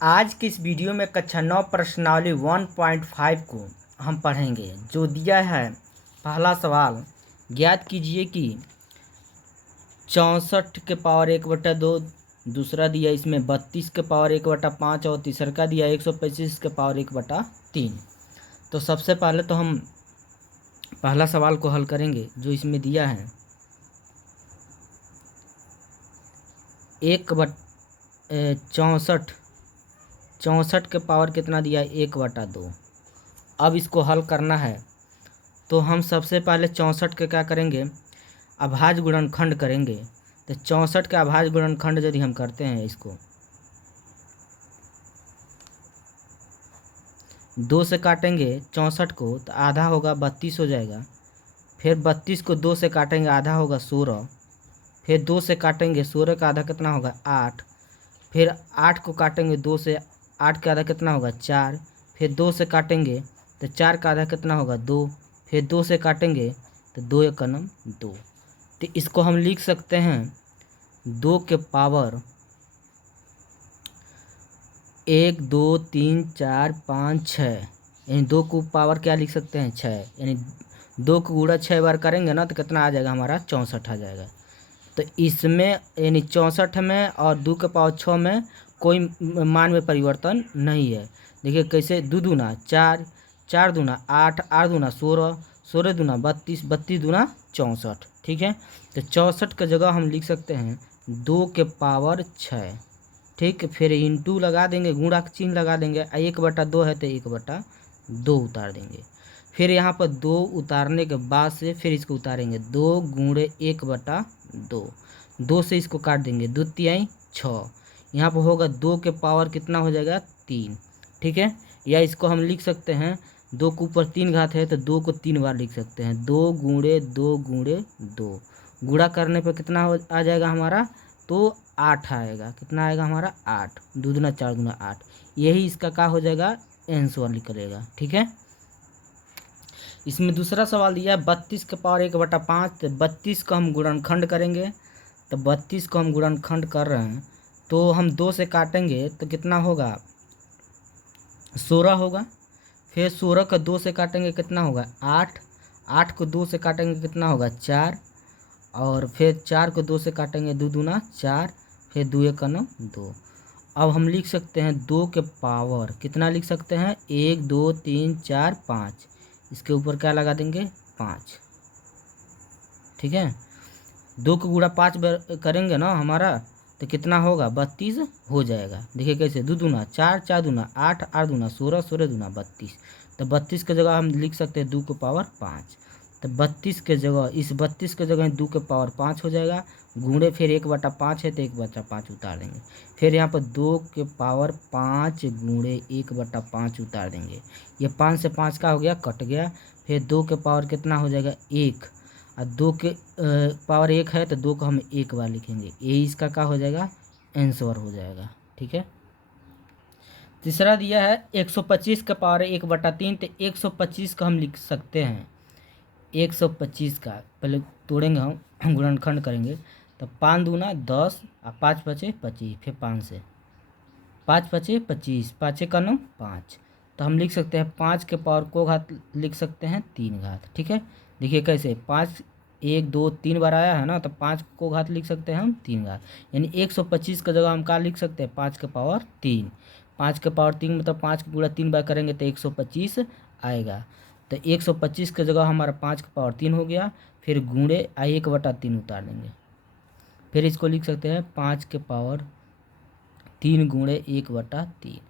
आज की इस वीडियो में कक्षा 9 प्रश्नावली 1.5 को हम पढ़ेंगे। जो दिया है पहला सवाल, ज्ञात कीजिए कि 64 के पावर 1/2, दूसरा दिया इसमें 32 के पावर 1/5 और तीसरा का दिया 125 के पावर 1/3। तो सबसे पहले तो हम पहला सवाल को हल करेंगे। जो इसमें दिया है 64 के पावर कितना दिया है 1/2। अब इसको हल करना है तो हम सबसे पहले 64 के क्या करेंगे, अभाज्य गुणनखंड करेंगे। तो 64 के अभाज्य गुणनखंड यदि हम करते हैं, इसको 2 से काटेंगे 64 को तो आधा होगा 32 हो जाएगा। फिर 32 को 2 से काटेंगे, आधा होगा 16। फिर 2 से काटेंगे 16 का आधा कितना होगा 8। फिर 8 को काटेंगे 2 से, 8 का आधा कितना होगा 4। फिर 2 से काटेंगे तो 4 का आधा कितना होगा 2। फिर 2 से काटेंगे तो 2 एक कलम 2। तो इसको हम लिख सकते हैं 2 के पावर 1 2 3 4 5 6, यानी 2 को पावर क्या लिख सकते हैं 6, यानी 2 को गुणा 6 बार करेंगे ना तो कितना आ जाएगा हमारा 64 आ जाएगा। तो इसमें यानी 64 में और 2 के पावर 6 में कोई मान में परिवर्तन नहीं है। देखिए कैसे, 2 दूना 4, 4 दूना 8, 8 दूना 16, 16 दूना 32, 32 दूना 64। ठीक है, तो 64 की जगह हम लिख सकते हैं 2 के पावर 6। ठीक, फिर इंटू लगा देंगे, गुणा का चिन्ह लगा देंगे। 1/2 है तो 1/2 उतार देंगे। फिर यहाँ पर 2 उतारने के बाद से फिर इसको उतारेंगे, 2 गुणे 1/2। 2 से इसको काट देंगे, 2 तिहाई 6। यहाँ पर होगा 2 के पावर कितना हो जाएगा 3। ठीक है, या इसको हम लिख सकते हैं 2 के ऊपर 3 घात है तो 2 को 3 बार लिख सकते हैं, 2 गुणे 2 गुणे 2। गुणा करने पर कितना आ जाएगा हमारा, तो 8 आएगा। कितना आएगा हमारा 8, 2 दूना 4 दूना 8। यही इसका क्या हो जाएगा, आंसर निकलेगा। ठीक है, इसमें दूसरा सवाल दिया है 32 के पावर 1/5। तो 32 को हम गुणनखंड करेंगे। तो 32 को हम गुणनखंड कर रहे हैं तो हम 2 से काटेंगे तो कितना होगा 16 होगा। फिर 16 का 2 से काटेंगे कितना होगा 8। 8 को 2 से काटेंगे कितना होगा 4। और फिर 4 को 2 से काटेंगे, 2 दूना 4। फिर 2 एक 2। अब हम लिख सकते हैं 2 के पावर कितना लिख सकते हैं 1 2 3 4 5। इसके ऊपर क्या लगा देंगे 5। ठीक है, 2 को गुणा 5 करेंगे ना हमारा तो कितना होगा 32 हो जाएगा। देखिए कैसे, 2 दूना 4, 4 दूना 8, 8 दूना 16, 16 दूना 32। तो 32 की जगह हम लिख सकते हैं 2 के पावर 5। तो 32 के जगह, इस 32 के जगह 2 के पावर 5 हो जाएगा। गुणे फिर 1/5 है तो 1/5 उतार देंगे। फिर यहाँ पर 2 के पावर 5 गुणे 1/5 उतार देंगे। ये 5 से 5 का हो गया, कट गया। फिर 2 के पावर कितना हो जाएगा 1, और 2 के पावर 1 है तो 2 को हम 1 बार लिखेंगे। यही इसका क्या हो जाएगा, आंसर हो जाएगा। ठीक है, तीसरा दिया है 125 का पावर 1/3। तो 125 का हम लिख सकते हैं 125 का पहले तोड़ेंगे, हम गुणनखंड करेंगे। तो 5 दूना 10 और 5 बचे 25। फिर 5 से 5 बचे 25, 5 का 9 5। तो हम लिख सकते हैं 5 के पावर को घात लिख सकते हैं 3 घात। ठीक है, देखिए कैसे, 5 1 2 3 बार आया है ना, तो 5 को घात लिख सकते हैं हम 3 घात। यानी 125 का जगह हम क्या लिख सकते हैं 5 के पावर 3। 5 के पावर 3 मतलब 5 को गुणा 3 बार करेंगे तो 125 आएगा। तो 125 की जगह हमारा 5 का पावर 3 हो गया। फिर गुणे 1/3 उतार देंगे। फिर इसको लिख सकते हैं 5 के पावर 3 गुणे 1/3।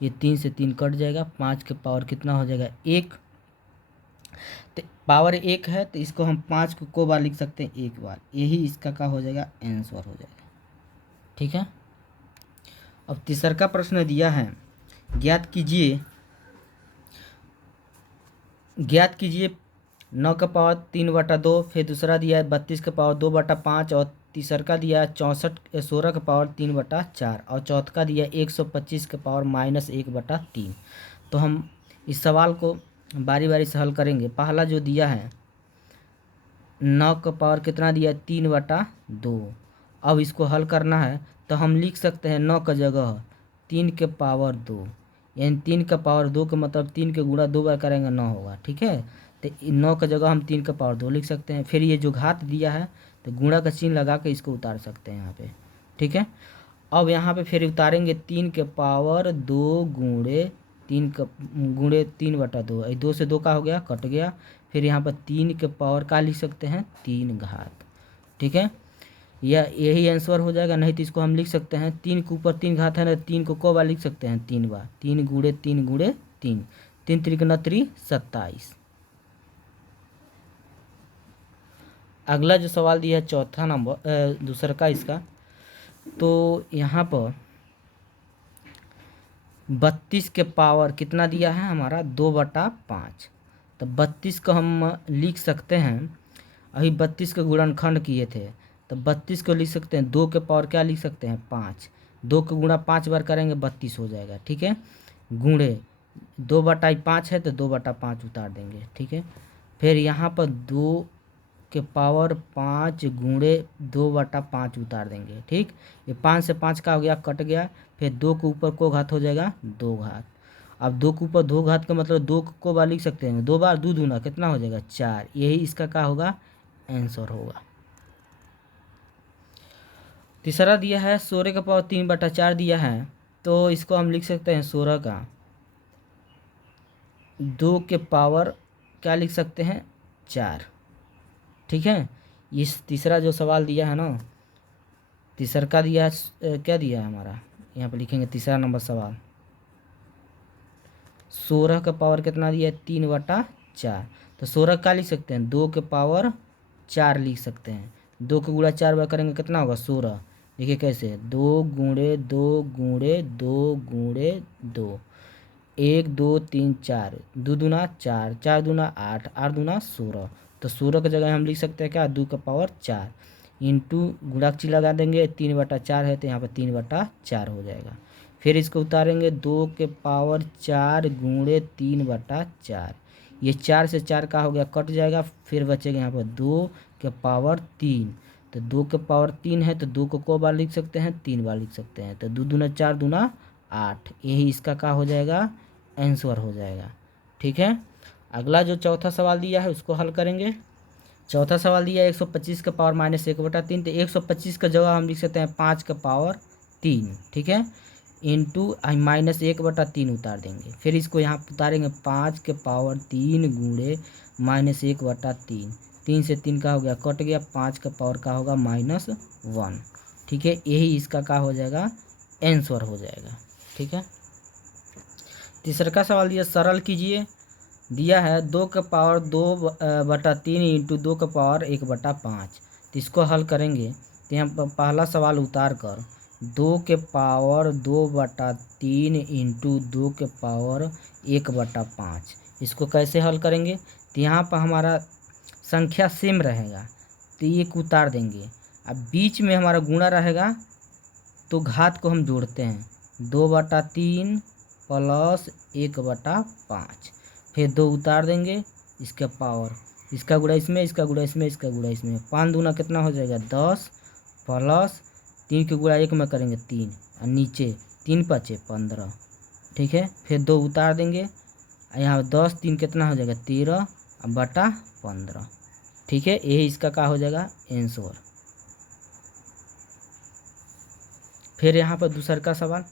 ये 3 से 3 कट जाएगा, 5 के पावर कितना हो जाएगा 1। तो पावर 1 है तो इसको हम 5 को बार लिख सकते हैं 1 बार। यही इसका क्या हो जाएगा, आंसर हो जाएगा। ठीक है, अब तीसरा का प्रश्न दिया है, ज्ञात कीजिए 9 का पावर 3/2। फिर दूसरा दिया है 32 का पावर 2/5। और तीसरा का दिया है 16 का पावर 3/4। और चौथा का दिया 125 का पावर -1/3। तो हम इस सवाल को बारी बारी से हल करेंगे। पहला जो दिया है 9 का पावर कितना दिया है 3/2। अब इसको हल करना है तो हम लिख सकते हैं 9 का जगह 3 के पावर 2, यानी 3 का पावर 2 का मतलब 3 के गुणा 2 बार करेंगे 9 होगा। ठीक है, तो 9 का जगह हम 3 का पावर 2 लिख सकते हैं। फिर ये जो घात दिया है तो गुणा का चिन्ह लगा के इसको उतार सकते हैं यहाँ पे। ठीक है, अब यहाँ पे फिर उतारेंगे 3 के पावर 2 गुणे 3 का गुणे 3/2, 2 से 2 का हो गया, कट गया। फिर यहाँ पर 3 के पावर का लिख सकते हैं 3 घात। ठीक है, यही आंसर हो जाएगा। नहीं तो इसको हम लिख सकते हैं 3 के ऊपर 3 घात है ना, 3 को बार लिख सकते हैं 3 बार, 3 गुणे 3 गुणे 3, 3 त्रिकोण 27। अगला जो सवाल दिया है चौथा नंबर दूसरा का इसका, तो यहाँ पर 32 के पावर कितना दिया है हमारा 2/5। तो 32 को हम लिख सकते हैं, अभी 32 के गुणनखंड किए थे तो 32 को लिख सकते हैं 2 के पावर क्या लिख सकते हैं 5, 2 का गुणा 5 बार करेंगे 32 हो जाएगा। ठीक है, गुणे 2/5 है तो 2/5 उतार देंगे। ठीक है, फिर यहाँ पर 2 के पावर 5 गुणे 2/5 उतार देंगे। ठीक, ये 5 से 5 का हो गया, कट गया। फिर 2 के ऊपर को घात हो जाएगा 2 घात। अब 2 के ऊपर 2 घात का मतलब 2 को बार लिख सकते हैं, 2 बार 2 दूना कितना हो जाएगा 4। यही इसका क्या होगा आंसर होगा। तीसरा दिया है 16 का पावर 3/4 दिया है, तो इसको हम लिख सकते हैं 16 का 2 के पावर क्या लिख सकते हैं 4। ठीक है, इस तीसरा जो सवाल दिया है ना, तीसरा का दिया है क्या दिया है हमारा, यहाँ पर लिखेंगे तीसरा नंबर सवाल 16 का पावर कितना दिया है 3/4। तो 16 का लिख सकते हैं 2 के पावर 4 लिख सकते हैं, 2 के गुणा 4 बार करेंगे कितना होगा 16। देखिए कैसे 2 गुणे 2 गुणे 2 गुणे 2, 1 2 3 4, 2 दूना 4, 4 दूना 8, 8 दूना 16। तो 16 की जगह हम लिख सकते हैं क्या 2 का पावर 4 इंटू गुणाक्षी लगा देंगे 3/4 है तो यहाँ पर 3/4 हो जाएगा। फिर इसको उतारेंगे 2 के पावर 4 गुणे 3/4, ये 4 से 4 का हो गया, कट जाएगा। फिर बचेगा यहाँ पर 2 के पावर 3, तो 2 के पावर 3 है तो 2 को बार लिख सकते हैं 3 बार लिख सकते हैं, तो 2 दूना 4 दूना 8, यही इसका क्या हो जाएगा आंसर हो जाएगा। ठीक है, अगला जो चौथा सवाल दिया है उसको हल करेंगे। चौथा सवाल दिया है 125 का पावर -1/3, तो 125 का जगह हम लिख सकते हैं 5 का पावर 3। ठीक है, इंटू -1/3 उतार देंगे। फिर इसको यहाँ उतारेंगे 5 के पावर 3 गुणे -1/3, 3 से 3 का हो गया, कट गया। 5 का पावर का होगा -1। ठीक है, यही इसका क्या हो जाएगा आंसर हो जाएगा। ठीक है, तीसरा का सवाल दिया सरल कीजिए, दिया है 2 का पावर 2/3 इंटू 2 का पावर 1/5। तो इसको हल करेंगे तो यहाँ पहला सवाल उतार कर 2 के पावर 2/3 इंटू 2 के पावर 1/5, इसको कैसे हल करेंगे। तो यहाँ पर हमारा संख्या सेम रहेगा तो ये उतार देंगे। अब बीच में हमारा गुणा रहेगा तो घात को हम जोड़ते हैं 2/3 प्लस 1/5, फिर 2 उतार देंगे, इसका पावर, इसका गुणा इसमें, इसका गुणा इसमें, इसका गुणा इसमें, 5 दूना कितना हो जाएगा 10 प्लस 3 के गुणा 1 में करेंगे 3 और नीचे 3 5 15। ठीक है, फिर 2 उतार देंगे, यहाँ 10 3 कितना हो जाएगा 13 बटा 15। ठीक है, यही इसका क्या हो जाएगा आंसर। फिर यहाँ पर दूसरा का सवाल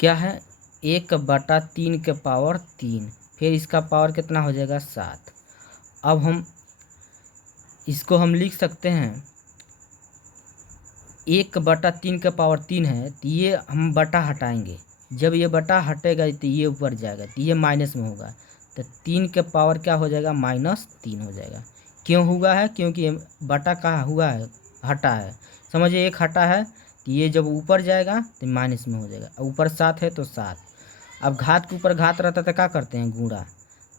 क्या है 1/3 के पावर 3, फिर इसका पावर कितना हो जाएगा 7। अब हम इसको हम लिख सकते हैं 1/3 का पावर 3 है तो ये हम बटा हटाएंगे, जब ये बटा हटेगा तो ये ऊपर जाएगा तो ये माइनस में होगा, तो 3 के पावर क्या हो जाएगा -3 हो जाएगा। क्यों हुआ है, क्योंकि बटा कहाँ हुआ है हटा है, समझिए 1 हटा है तो ये जब ऊपर जाएगा तो माइनस में हो जाएगा, ऊपर 7 है तो 7। अब घात के ऊपर घात रहता तो क्या करते हैं गुणा,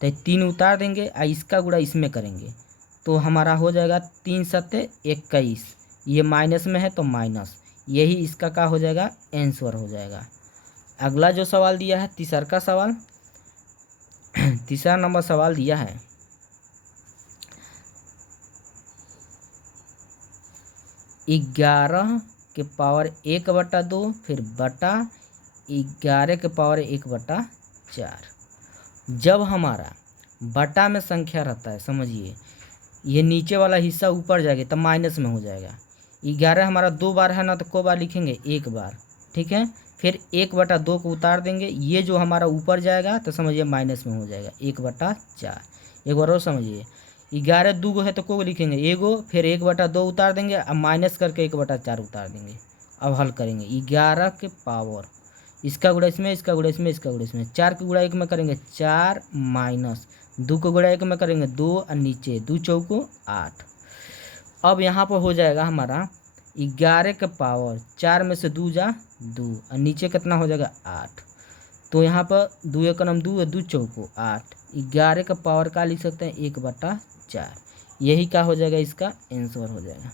तो 3 उतार देंगे और इसका गुणा इसमें करेंगे तो हमारा हो जाएगा 3 7 21, ये माइनस में है तो माइनस, यही इसका क्या हो जाएगा आंसर हो जाएगा। अगला जो सवाल दिया है तीसरा का सवाल तीसरा नंबर सवाल दिया है 11 के पावर 1/2 फिर बटा 11 के पावर 1/4। जब हमारा बटा में संख्या रहता है, समझिए ये नीचे वाला हिस्सा ऊपर जाएगा तब माइनस में हो जाएगा। 11 हमारा 2 बार है ना, तो को बार लिखेंगे 1 बार, ठीक है। फिर 1/2 को उतार देंगे, ये जो हमारा ऊपर जाएगा तो समझिए माइनस में हो जाएगा 1/4। एक बार और समझिए, 11 2 है तो को लिखेंगे एगो, फिर 1/2 उतार देंगे, अब माइनस करके 1/4 उतार देंगे। अब हल करेंगे 11 के पावर, इसका गुणा इसमें, इसका गुणा इसमें, इसका गुणा इसमें, 4 का गुणा 1 में करेंगे 4 माइनस 2 का गुणा 1 में करेंगे 2 और नीचे 2 चौको 8। अब यहाँ पर हो जाएगा हमारा 11 के पावर 4 में से 2 जा 2 और नीचे कितना हो जाएगा 8। तो यहाँ पर 2 एक नम 2 2 चौको 8। 11 का पावर का लिख सकते हैं 1/4। यही क्या हो जाएगा, इसका आंसर हो जाएगा।